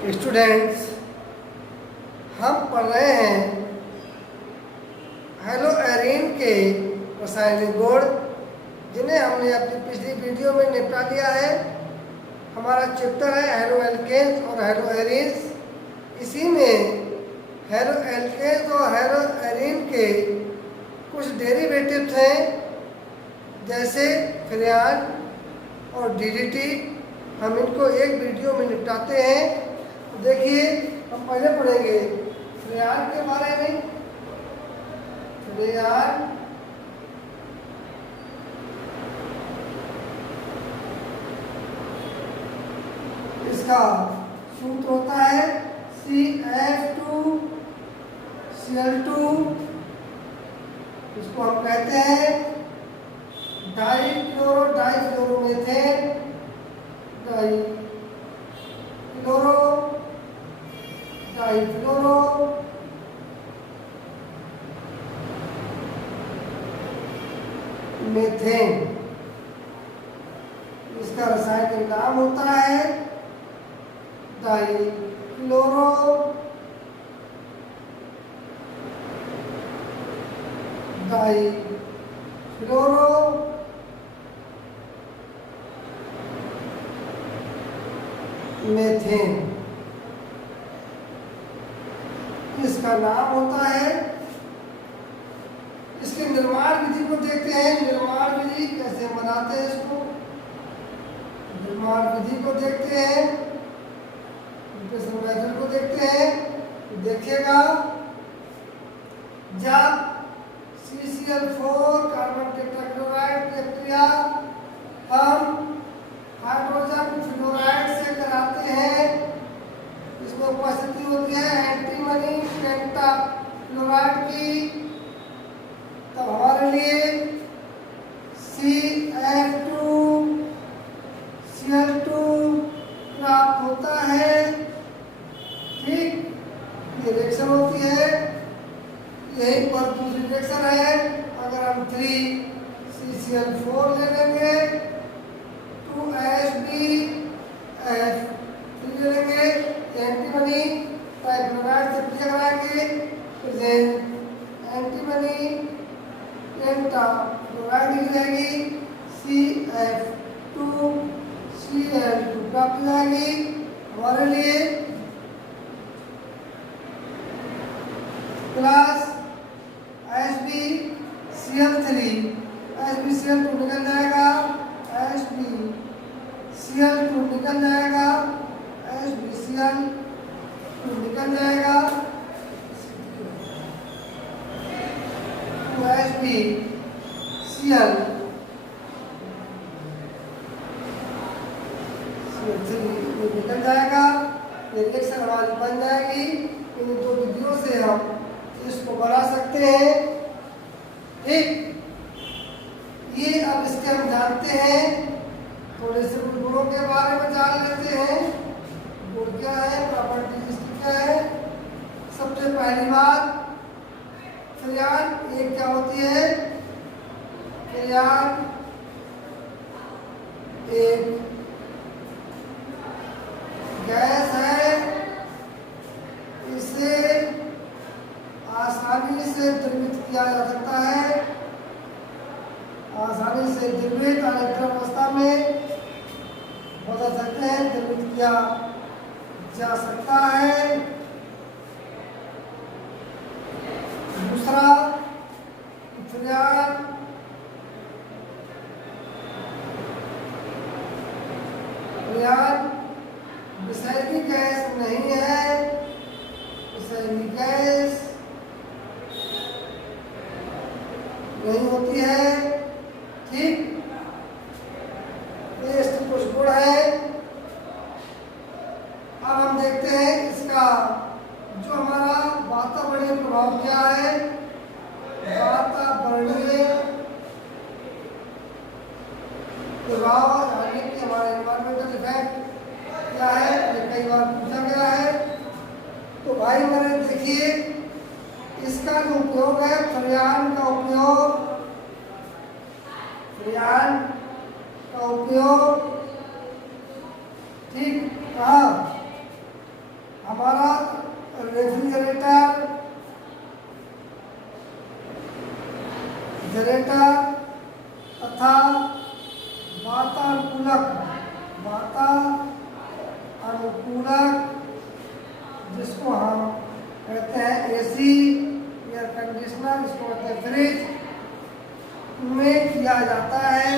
Students, हम पढ़ रहे हैं हेलो एरीन के रासायनिक गुण, जिन्हें हमने अपनी पिछली वीडियो में निपटा लिया है। हमारा चैप्टर है हेलो एल्केन्स और हेलो एरीन्स। इसी में हेलो एल्केन्स और हेलो एरीन के कुछ डेरिवेटिव्स हैं, जैसे फ्रेयान और डीडीटी। हम इनको एक वीडियो में निपटाते हैं। तो देखिए, हम पहले पढ़ेंगे फ्रेयान के बारे में। फ्रेयान इसका सूत्र होता है CF2Cl2। इसको हम कहते हैं डाइफ्लोरोमेथेन, डाइफ्लोरोमेथेन। इसका रासायनिक नाम होता है डाइफ्लोरोमेथेन। इसका नाम होता है, इसके निर्माण विधि को देखते हैं। निर्माण विधि कैसे बनाते हैं, इसको निर्माण विधि को देखते हैं, मेथड को देखते हैं। देखिएगा, जब CCl4 कार्बन टेट्राक्लोराइड की क्रिया हम हाइड्रोजन फ्लोराइड से कराते हैं, इसमें उपस्थिति होती है एंटीमनी पेंटाफ्लोराइड की, तब हमारे लिए CF2Cl2 प्राप्त होता है। ठीक, ये रिएक्शन होती है। यही पर दूसरी रिएक्शन है। अगर हम 3CCl4 ले लेंगे, 2HbF3 ले लेंगे, एंटीमनी ट्राइक्लोराइड से क्रिया कराएंगे, फिर एंटीमनी पेंटाफ्लोराइड की रहेगी, CF2Cl2 प्राप्त हो जाएगी। हमारे लिए प्लस HbCl3 निकल जाएगा, HbCl2 निकल जाएगा, HbCl2 निकल जाएगा, 2HbCl3 निकल जाएगा। ये रिएक्शन हमारी बन जाएगी। इन दो विधियों से हम इसको बना सकते हैं। ठीक, ये अब इसके हम जानते हैं। थोड़े से गुणों के बारे में जान लेते हैं। गुण क्या है, प्रॉपर्टीज इसकी क्या है। सबसे पहली बात, फ्रेयान एक क्या होती है, फ्रेयान एक गैस है। इसे आसानी से द्रवित किया जा सकता है, आसानी से द्रवित इलेक्ट्रॉन अवस्था में बदल सकते हैं, द्रवित किया जा सकता है। दूसरा, फ्रेयान विषैली गैस नहीं है। विषैली गैस नहीं होती है। ठीक, ये इसके कुछ गुण है। अब हम देखते हैं इसका जो हमारा वातावरणीय प्रभाव क्या है। वातावरणीय प्रभाव यानी कि हमारा एनवायरमेंटल इफेक्ट क्या है, ये कई बार पूछा गया है। तो भाई मैंने देखिए, इसका जो उपयोग है, फ्रेयान का उपयोग ठीक कहाँ रेफ्रिजरेटर, जनरेटर तथा वातानुकूलक जिसको हम कहते हैं एसी, एयर कंडीशनर, इसको कहते हैं फ्रिज, में किया जाता है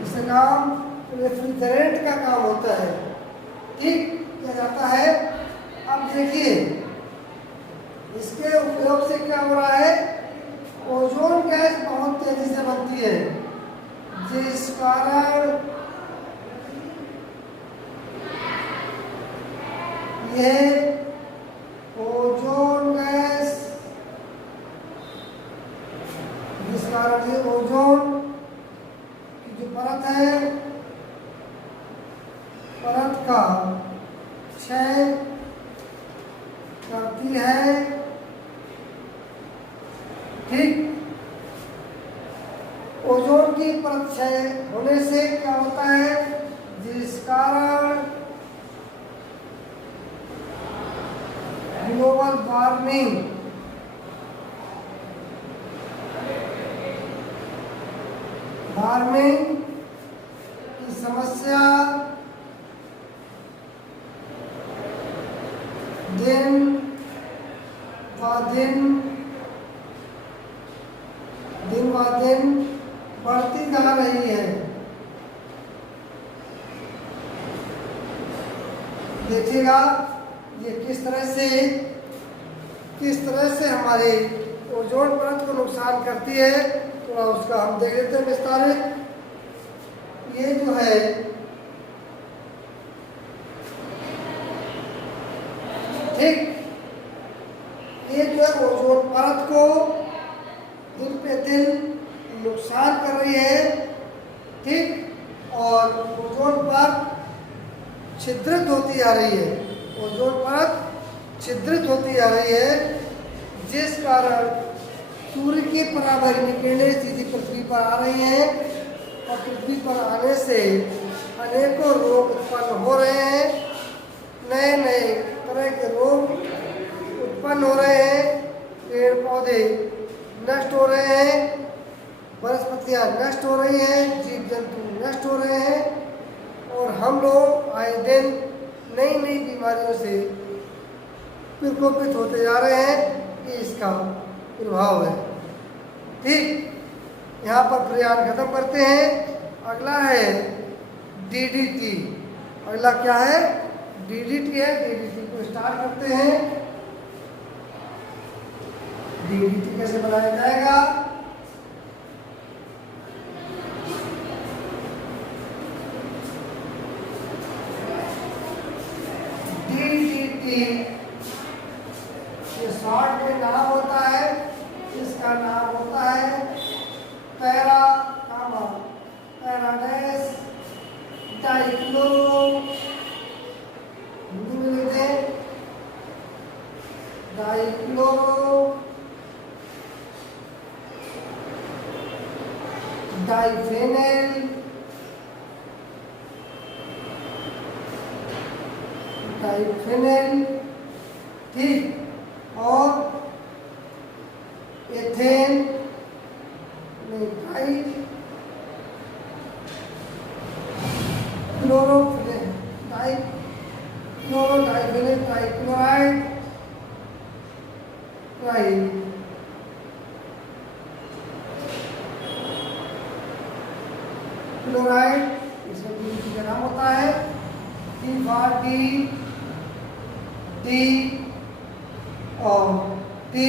इसका काम रेफ्रिजरेंट का काम होता है। ठीक, किया जाता है। अब देखिए इसके उपयोग से क्या हो रहा है, ओजोन गैस बहुत तेजी से बनती है, जिस कारण ये ओजोन गैस, जिस कारण ये ओजोन की जो परत है, परत का क्षय करती है। ठीक, ओजोन की परत क्षय होने से क्या होता है, जिस कारण ग्लोबल वार्मिंग की समस्या दिन ब दिन बढ़ती जा रही है। देखिएगा ये किस तरह से हमारे ओजोन परत को नुकसान करती है। थोड़ा उसका हम देख लेते हैं विस्तारित। ये जो है ठीक, ये जो है ओजोन परत को दिन पे दिन नुकसान कर रही है। ठीक, और ओजोन परत छिद्रित होती जा रही है, ओजोन परत छिद्रित होती जा रही है, जिस कारण सूर्य की पराबैंगनी किरणें सीधी पृथ्वी पर आ रही हैं और पृथ्वी पर आने से अनेकों रोग उत्पन्न हो रहे हैं। नए नए तरह के रोग उत्पन्न हो रहे हैं, पेड़ पौधे नष्ट हो रहे हैं, वनस्पतियाँ नष्ट हो रही हैं, जीव जंतु नष्ट हो रहे हैं और हम लोग आए दिन नई नई बीमारियों से प्रकोपित होते जा रहे हैं। ये इसका प्रभाव है। ठीक, यहाँ पर प्रयास खत्म करते हैं। अगला है डीडीटी। अगला क्या है, डीडीटी है। डीडीटी को स्टार्ट करते हैं। डीडीटी कैसे बनाया जाएगा, डीडीटी ये शॉर्ट में नाम होता है, इसका नाम होता है पैराडाइस डाइक्लोरो, हिंदी में लिखते हैं डाइक्लोरो डाइफेनेल ठीक, और एथेन क्लोराइड, इसमें डीडीटी का नाम होता है डी और टी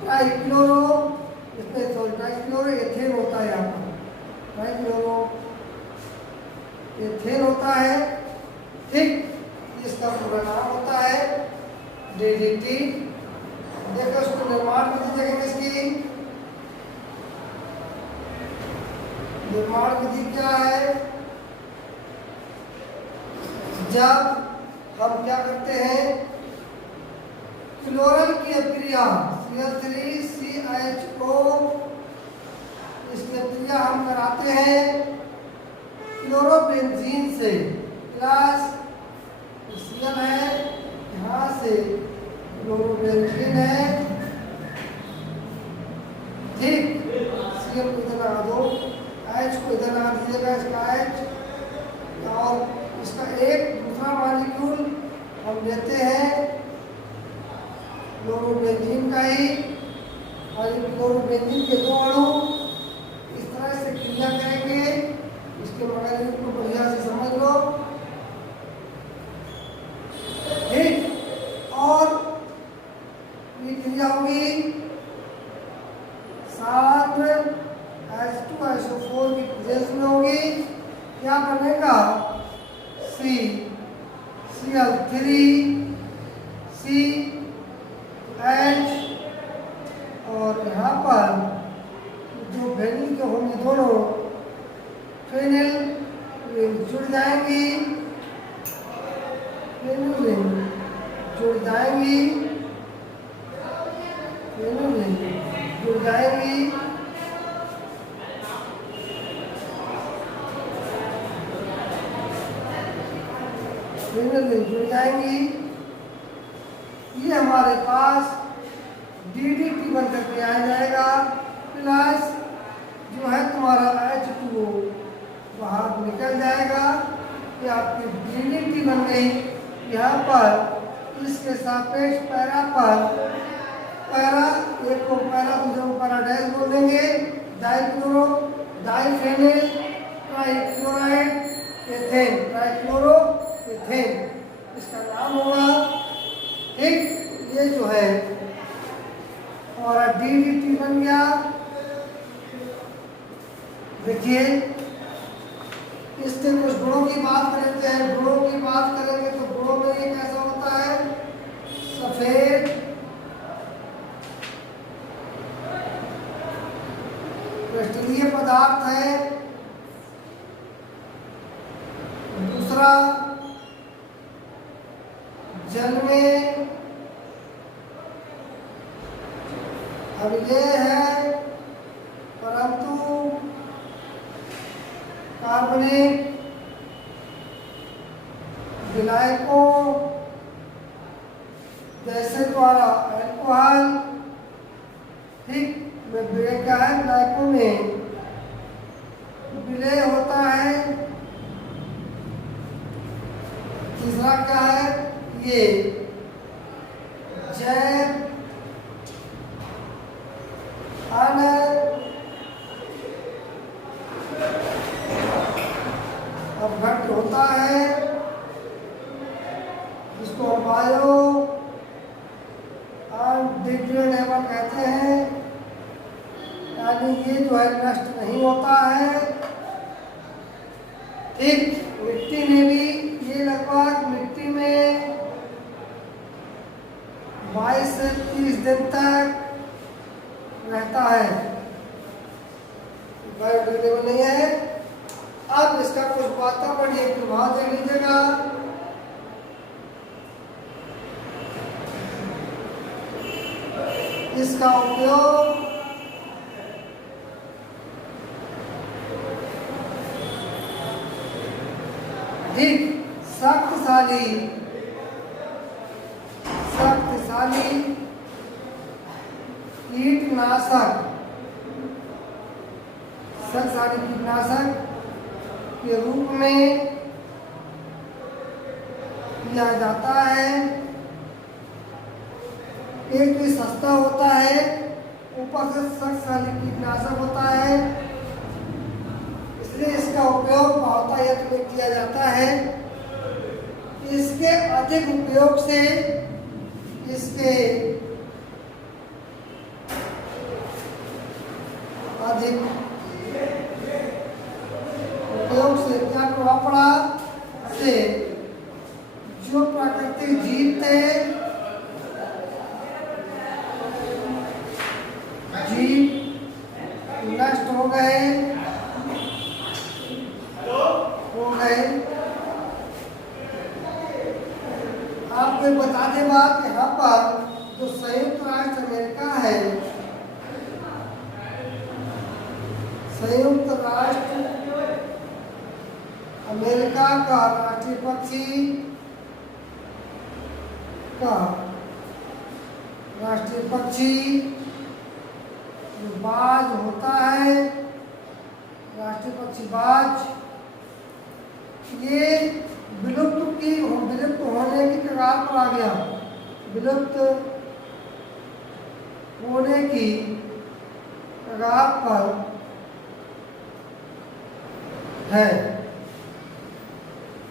ट्राइक्लोरो, इसमें ट्राइक्लोरो एथेन होता है, यहाँ पर ट्राइक्लोरो एथेन होता है। ठीक, इसका पूरा नाम होता है डीडीटी। देखो उसको निर्माण विधि देखेंगे। इसकी निर्माण विधि क्या है, जब हम क्या करते हैं, क्लोरल की अभिक्रिया Cl3CHO, इस अभिक्रिया हम कराते हैं क्लोरोबेंजीन से प्लस Cl है, यहाँ से क्लोरोबेंजीन है, ठीक। Cl को इधर लगा दो, H को इधर लगा दीजिएगा, इसका H, और इसका एक दूसरा मॉलिक्यूल हम लेते हैं क्लोरोबेंजीन का ही, और क्लोरोबेंजीन के दो अणु इस तरह से क्रिया करेंगे। इसके मैकेनिज्म को बढ़िया से समझ लो, ठीक। और ये क्रिया होगी 7 H2SO4 की प्रेजेंस में होगी। क्या बनेगा? Cl3 CH, और यहाँ पर जो वैल्यू के होंगे दोनों फेनिल रिंग जुड़ जाएंगी, फेनिल रिंग जुड़ जाएंगी, फेनिल रिंग जुड़ जाएंगी, फेनिल रिंग जुड़ जाएंगी। ये हमारे पास DDT बनकर के आ जाएगा, प्लस जो है तुम्हारा H2O बाहर निकल जाएगा। ये आपकी DDT बन गई। यहाँ पर इसके सापेक्ष पैरा पर, पैरा एक को पैरा दूसरे को पैरा डैश बोल देंगे, dichloro diphenyl trichloride ethane, trichloro ethane इसका नाम होगा, ठीक। ये जो है हमारा DDT बन गया। देखिए इसके कुछ गुणों की बात करते हैं। गुणों की बात करेंगे तो गुणों में ये कैसा होता है? सफेद, क्रिस्टलीय पदार्थ है। दूसरा, जल में, अब ये है परंतु कार्बनिक विलायकों जैसे द्वारा अल्कोहल, ठीक, में विलय क्या है? विलायकों में विलय होता है। तीसरा क्या है? ये जैव अपघट्ट होता है, जिसको बायो अनडिग्रेडेबल कहते हैं, यानी ये जो है नष्ट नहीं होता है, ठीक। मिट्टी में भी ये लगभग मिट्टी में 22 से 30 दिन तक रहता है, बायोडिग्रेडेबल नहीं है। अब इसका कुछ वातावरणीय प्रभाव देख लीजिएगा। इसका उपयोग अधिक शक्तिशाली कीटनाशक के रूप में किया जाता है। एक भी सस्ता होता है, ऊपर से शक्तिशाली कीटनाशक होता है, इसलिए इसका उपयोग बहुतायत में किया जाता है। इसके अधिक उपयोग से इसके अधिक उपयोग से क्या प्रभाव पड़ा? से जो प्राकृतिक जीव थे, जीव नष्ट हो गए। आपको बता दें बात, यहाँ पर जो संयुक्त राष्ट्र अमेरिका है, संयुक्त राष्ट्र अमेरिका का राष्ट्रीय पक्षी जो बाज होता है, राष्ट्रीय पक्षी बाज, ये विलुप्त होने की कगार पर आ गया, विलुप्त होने की कगार पर है।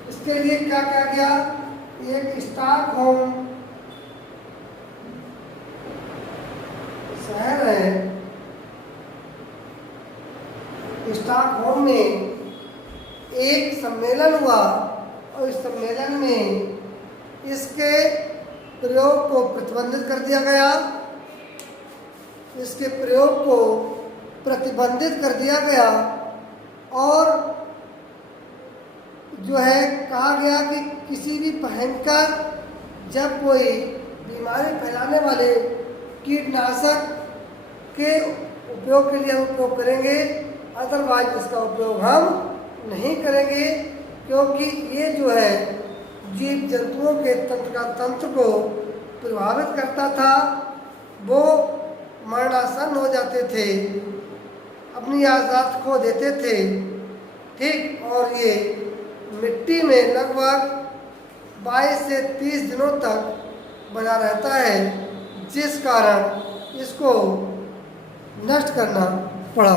इसके लिए क्या किया गया, एक स्टॉकहोम शहर है, स्टॉकहोम में एक सम्मेलन हुआ और इस सम्मेलन में इसके प्रयोग को प्रतिबंधित कर दिया गया, इसके प्रयोग को प्रतिबंधित कर दिया गया और जो है कहा गया कि किसी भी भयंकर जब कोई बीमारी फैलाने वाले कीटनाशक के उपयोग के लिए हम उपयोग करेंगे, अदरवाइज इसका उपयोग हम नहीं करेंगे, क्योंकि ये जो है जीव जंतुओं के तंत्र को प्रभावित करता था, वो मरणासन हो जाते थे, अपनी याददाश्त खो देते थे, ठीक। और ये मिट्टी में लगभग 22 से 30 दिनों तक बना रहता है, जिस कारण इसको नष्ट करना पड़ा।